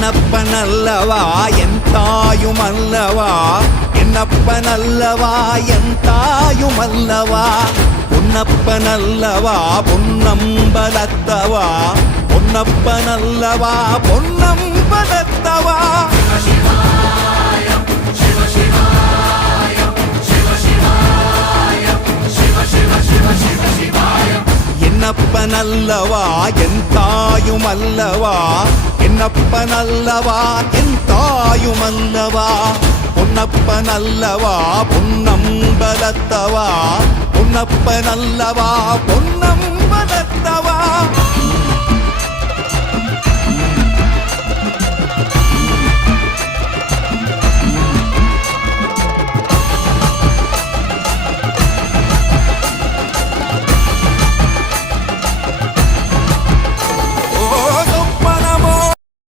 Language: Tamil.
என்னப்பனல்லவா என் தாயுமல்லவா என்னப்பனல்லவா என் தாயுமல்லவா பொன்னப்பனல்லவா பொன்னம்பலத்தவா பொன்னப்பனல்லவா பொன்னம்பலத்தவா என்னப்பனல்லவா என் தாயுமல்லவா என்னப்பனல்லவா என் தாயுமல்லவா பொன்னப்பனல்லவா பொன்னம்பலத்தவா பொன்னப்பனல்லவா பொன்னம்பலத்தவா